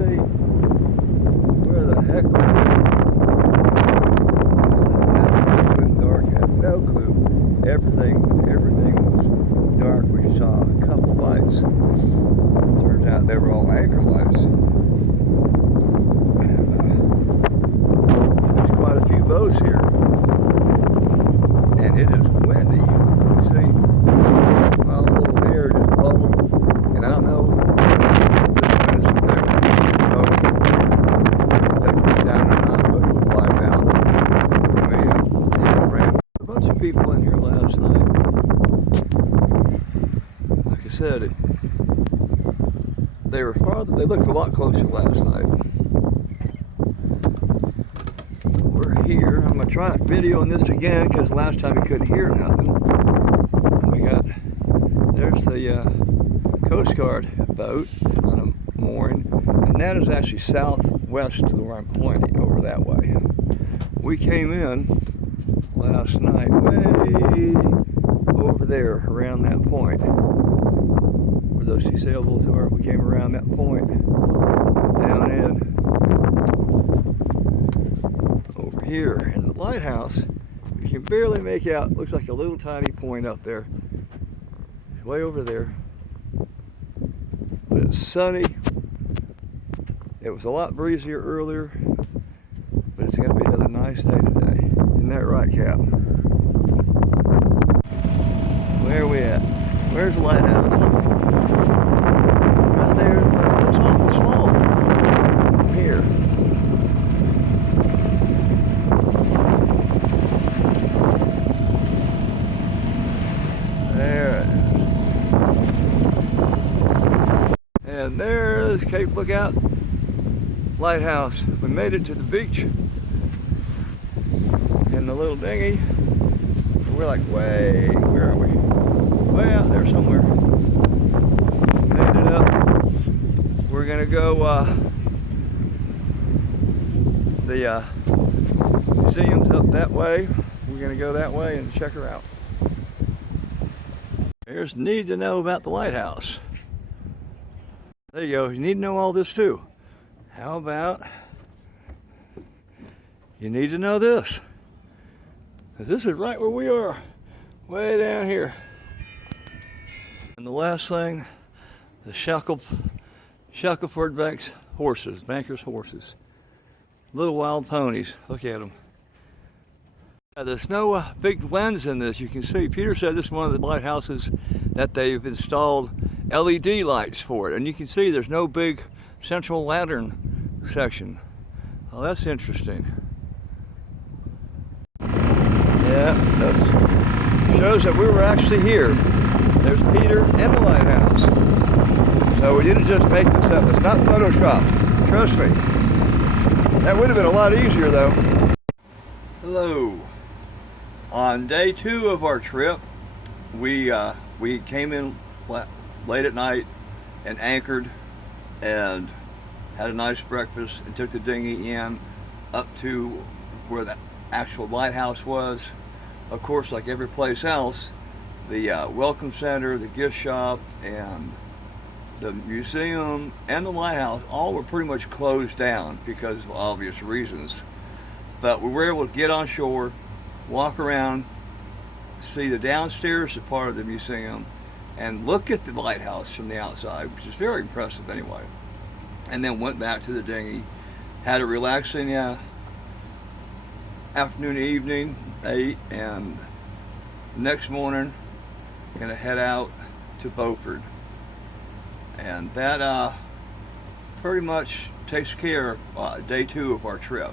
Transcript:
see where the heck absolutely dark. I had no clue. Everything was dark. We saw a couple lights. Turns out they were all anchor lights. And there's quite a few boats here. And it is windy. See? My little hair just blowing. And I don't know if this wind is affecting sound or not, but we'll find out. A bunch of people in here last night. Like I said, they looked a lot closer last night. We're here. I'm gonna try videoing this again because last time we couldn't hear nothing. There's the Coast Guard boat on a mooring, and that is actually southwest to where I'm pointing, over that way. We came in last night way over there around that point where those two sailboats are. We came around that point down in over here, and the lighthouse you can barely make out. Looks like a little tiny point up there. It's way over there, but it's sunny. It was a lot breezier earlier, but it's going to be another nice day today. Isn't that right, Cap? Where are we at? Where's the lighthouse? Right there. It's awful small. Here. There it is. And there's Cape Lookout Lighthouse. We made it to the beach in the little dinghy. We're like where are we? Way out there somewhere. Made it up. We're gonna go the museum's up that way. We're gonna go that way and check her out. There's need to know about the lighthouse. There you go. You need to know all this too. How about you need to know this? This is right where we are, way down here. And the last thing, the Shackelford Bank's horses, bankers' horses. Little wild ponies, look at them. There's no big lens in this, you can see. Peter said this is one of the lighthouses that they've installed LED lights for it. And you can see there's no big central lantern section. Oh, that's interesting. Yeah, that shows that we were actually here. There's Peter and the lighthouse. So we didn't just make this up. It's not Photoshop. Trust me. That would have been a lot easier though. Hello. On day 2 of our trip, we came in late at night and anchored and had a nice breakfast and took the dinghy in up to where the actual lighthouse was. Of course, like every place else, the welcome center, the gift shop, and the museum and the lighthouse all were pretty much closed down because of obvious reasons. But we were able to get on shore, walk around, see the downstairs part of the museum, and look at the lighthouse from the outside, which is very impressive anyway. And then went back to the dinghy, had a relaxing afternoon, evening, ate, and next morning gonna head out to Beaufort. And that pretty much takes care of day 2 of our trip.